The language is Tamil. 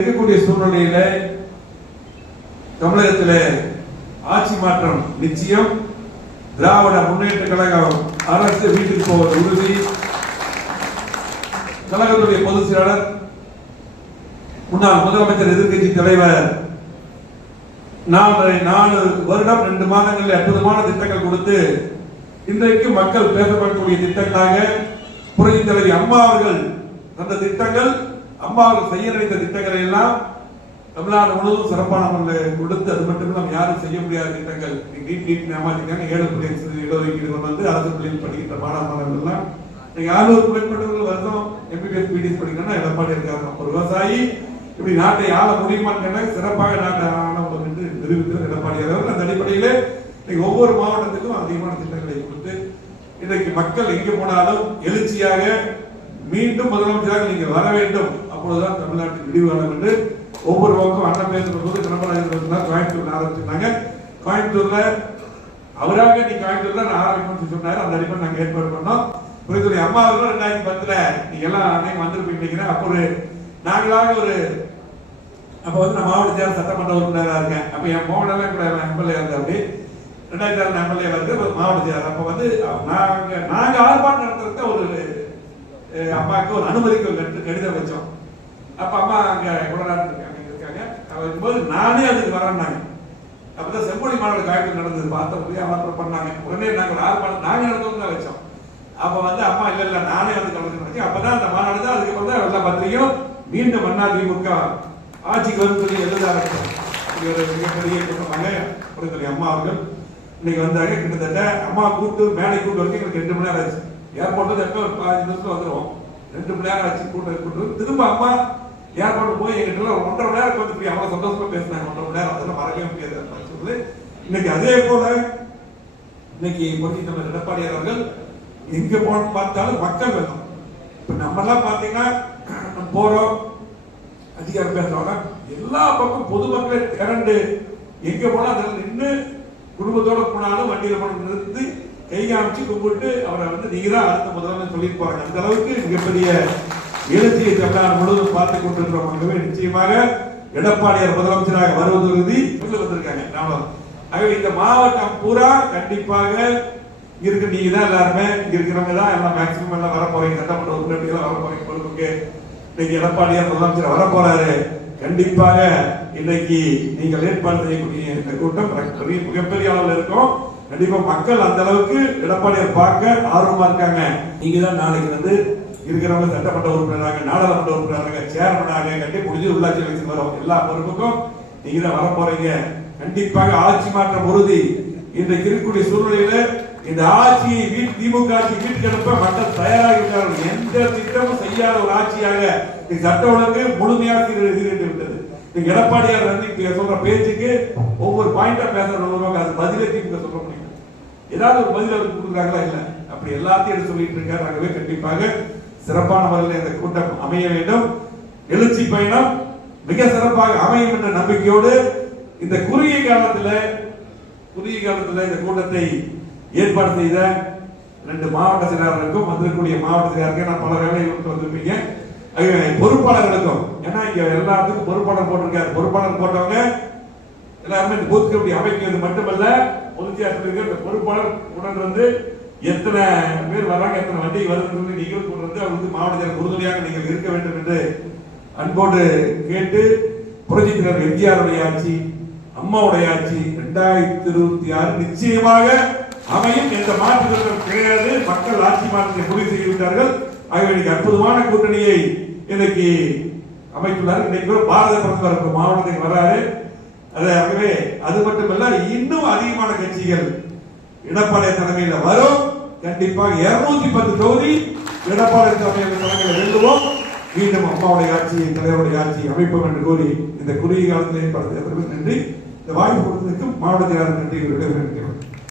இருக்கக்கூடிய சூழ்நிலையில தமிழகத்திலே ஆட்சி மாற்றம் நிச்சயம். திராவிட முன்னேற்ற கழகம் அரசு வீட்டுக்கு போவது உறுதி. கழகத்துடைய பொதுச் செயலாளர் முன்னாள் முதலமைச்சர் எதிர்கட்சி தலைவர் 4 வருடம் 2 மாதங்களில் அற்புதமான திட்டங்கள் கொடுத்து இன்றைக்கு மக்கள் பேசப்படக்கூடிய திட்டங்களாக புரட்சித் தலைவி அம்மா அவர்கள் அந்த திட்டங்கள், அம்மா அவர்கள் செய்ய நினைத்த திட்டங்களை எல்லாம் தமிழ்நாடு முழுவதும் சிறப்பான முறையில் கொடுத்து, அது மட்டும் நம்ம யாரும் செய்ய முடியாத திட்டங்கள் நீட் ஏமாத்திட்டாங்க. 7% இடஒதுக்கீடு வந்து அரசு பள்ளியில் படிக்கின்ற மாணவர்கள் எல்லாம் 600 மேற்பட்டவர்கள் வருஷம் எம்பிபிஎஸ் பிடிஎஸ் படிக்கணும்னா எடப்பாடி இருக்காங்க. ஒரு விவசாயி இப்படி நாட்டை ஆள முடியுமான்னு சிறப்பாக நாட்டை ஆளணும் என்று நிரூபித்தவர் எடப்பாடியார் அவர்கள். அந்த அடிப்படையிலே ஒவ்வொரு மாவட்டத்துக்கும் அதிகமான திட்டங்களை கொடுத்து இன்றைக்கு மக்கள் எங்கே போனாலும் எழுச்சியாக மீண்டும் முதலமைச்சராக நீங்க வர வேண்டும், அப்பொழுதுதான் தமிழ்நாட்டின் விடிவு காலம் என்று ஒவ்வொரு பக்கம் அண்ணன் பேசுற போது கிளம்பராஜர் கோயம்புத்தூர்ல ஆரம்பிச்சிருந்தாங்க. கோயம்புத்தூர்ல அவராக நீ கோயம்புத்தூர்ல நான் ஆரம்பிக்கணும்னு சொன்னாரு. அந்த அடிப்படை நாங்க ஏற்பாடு பண்ணோம். புரிதல் அம்மா அவர்கள் 2010 நீங்க எல்லாம் அன்னைக்கு வந்துருப்பீங்க. அப்போ நாங்களாக அப்ப வந்து நான் மாவட்ட செயலர் சட்டமன்ற உறுப்பினராக இருக்கேன். அப்ப என் மாவட்டம் கூட எம்எல்ஏ இருந்தேன். அப்படி 2006 எம்எல்ஏ வந்து மாவட்ட செயலர். அப்ப வந்து நாங்க ஆர்ப்பாட்டம் நடத்துறதுக்கு ஒரு அம்மாவுக்கு ஒரு அனுமதிக்கு கடிதம் வச்சோம். அப்ப அம்மா அங்க இருக்காங்க. போது நானே அதுக்கு வரேன்னாங்க. அப்பதான் செம்மொழி மாநாடு காய்ச்சல் நடந்தது பார்த்த முடியும் அமர்த்தம் பண்ணாங்க. உடனே நாங்க ஒரு ஆர்ப்பாட்டம் நாங்க நடந்தவங்க தான் வச்சோம். அப்ப வந்து அம்மா இல்ல நானே வந்து கலந்து அப்பதான் அந்த மாநாடு தான். அதுக்கப்புறம் தான் எல்லா பத்திரிகையும் மீண்டும் அதிமுக ஆட்சிக்கு வந்து சொல்லி எழுத ஆரம்பிச்சோம். மிகப்பெரிய கூட்டமாக புரிதல் அம்மா அவர்கள் இன்னைக்கு வந்தாங்க. கிட்டத்தட்ட அம்மா கூட்டு மேடை கூட்டு வரைக்கும் எங்களுக்கு 2 மணி நேரம் ஆச்சு. ஏர்போர்ட்ல எப்போ ஒரு 15 நிமிஷத்துல வந்துடும். 2 மணி நேரம் ஆச்சு கூட்டு திரும்ப அம்மா ஏர்போர்ட் போய் எங்கிட்ட 1.5 மணி நேரம் வந்து அவ்வளவு சந்தோஷமா பேசினாங்க. 1.5 மணி நேரம் அதெல்லாம் மறக்கவே முடியாது. இன்னைக்கு அதே போல இன்னைக்கு புரட்சித் தலைவர் எடப்பாடியார் அவர்கள் எங்க பார்த்தாலும் மக்கள் வேணும். இப்ப நம்ம எல்லாம் பாத்தீங்கன்னா போறோம் அதிகாரம் பேசுறவங்க எல்லா பக்கம் பொதுமக்கள் திரண்டு எங்க போனா அதில் நின்று குடும்பத்தோட போனாலும் வண்டியில போன நிறுத்தி கை காமிச்சு கும்பிட்டு அவரை வந்து நீங்க தான் அடுத்த முதல்வர் சொல்லிட்டு போறாங்க. அந்த அளவுக்கு மிகப்பெரிய எழுச்சியை தமிழ்நாடு முழுவதும் பார்த்து கொண்டிருக்கிறோம். நிச்சயமாக எடப்பாடியார் முதலமைச்சராக வருவது உறுதி வந்திருக்காங்க. ஆகவே இந்த மாவட்டம் பூரா கண்டிப்பாக இருக்கு. நீங்க தான் எல்லாருமே இங்க இருக்கிறவங்க தான் எல்லாம் மேக்சிமம் எல்லாம் வர போறீங்க. சட்டமன்ற உறுப்பினர்கள் வர போறீங்க. பொழுதுக்கு இன்னைக்கு எடப்பாடியார் முதலமைச்சர் வர போறாரு. கண்டிப்பாக இன்னைக்கு நீங்கள் ஏற்பாடு செய்யக்கூடிய இந்த கூட்டம் மிகப்பெரிய அளவில் இருக்கும். கண்டிப்பா மக்கள் அந்த அளவுக்கு எடப்பாடியார் பார்க்க ஆர்வமா இருக்காங்க. நீங்க தான் நாளைக்கு வந்து இருக்கிறவங்க சட்டமன்ற உறுப்பினராக, நாடாளுமன்ற உறுப்பினராக, சேர்மனாக கட்டி முடிஞ்சு உள்ளாட்சி எலெக்ஷன் வரும். எல்லா பொறுப்புக்கும் நீங்க தான் வர போறீங்க. கண்டிப்பாக ஆட்சி மாற்றம் உறுதி. இன்றைக்கு இருக்கக்கூடிய சூழ்நிலையில இந்த ஆட்சியை திமுக ஆட்சி வீட்டுக்கு அனுப்ப மக்கள் தயாராகிறார்கள். எந்த திட்டமும் செய்யாத ஒரு ஆட்சியாக சட்ட ஒழுங்கு முழுமையாக சீர்கட்டு விட்டது. எடப்பாடியார் வந்து சொல்ற பேச்சுக்கு ஒவ்வொரு பாயிண்டா பேசுறவங்க அது பதிலே திமுக சொல்ல முடியும். ஏதாவது ஒரு பதில் அவருக்கு கொடுக்குறாங்களா? இல்ல. அப்படி எல்லாத்தையும் எடுத்து சொல்லிட்டு இருக்காரு. ஆகவே கண்டிப்பாக சிறப்பான முறையில் இந்த கூட்டம் அமைய வேண்டும். எழுச்சி பயணம் மிக சிறப்பாக அமையும் என்ற நம்பிக்கையோடு இந்த குறுகிய காலத்துல இந்த கூட்டத்தை ஏற்பாடு செய்த 2 மாவட்ட செயலாளர்களுக்கும் வந்திருக்கக்கூடிய மாவட்ட செயலாளருக்கு நான் பல வேலைகளுக்கு வந்திருப்பீங்க. பொறுப்பாளர்களுக்கும், ஏன்னா இங்க எல்லாத்துக்கும் பொறுப்பாளர் போட்டிருக்காரு. பொறுப்பாளர் போட்டவங்க எல்லாருமே இந்த பூத் கமிட்டி அமைக்கிறது மட்டுமல்ல, பொதுச்செயலாளர் பொறுப்பாளர் உடன் வந்து எத்தனை பேர் வராங்க, எத்தனை வண்டி வருது நீங்கள் கொண்டு வந்து அவருக்கு மாவட்டத்தில் உறுதுணையாக நீங்கள் இருக்க வேண்டும் என்று அன்போடு கேட்டு, புரட்சித் தலைவர் எம்ஜிஆருடைய ஆட்சி, அம்மாவுடைய ஆட்சி 2026 நிச்சயமாக அமையும். எந்த மாற்றுகள் கிடையாது. மக்கள் ஆட்சி மாற்றத்தை முடிவு செய்துவிட்டார்கள். ஆகவே இன்னைக்கு அற்புதமான கூட்டணியை இன்னைக்கு அமைத்துள்ளார். இன்னைக்கு பாரத பிரதமர் மாவட்டத்துக்கு வராரு. ஆகவே அது மட்டுமல்ல, இன்னும் அதிகமான கட்சிகள் எடப்பாடி தலைமையில் வரும். கண்டிப்பாக 210 தொகுதி எடப்பாடி தலைமையில் வெல்லுவோம். மீண்டும் அம்மாவுடைய ஆட்சி, தலைவருடைய ஆட்சி அமைப்போம் என்று கூறி இந்த குறுகிய காலத்தில் ஏற்படுத்த நன்றி. இந்த வாய்ப்பு கொடுத்ததற்கு மாவட்ட செயலாளர் நன்றி.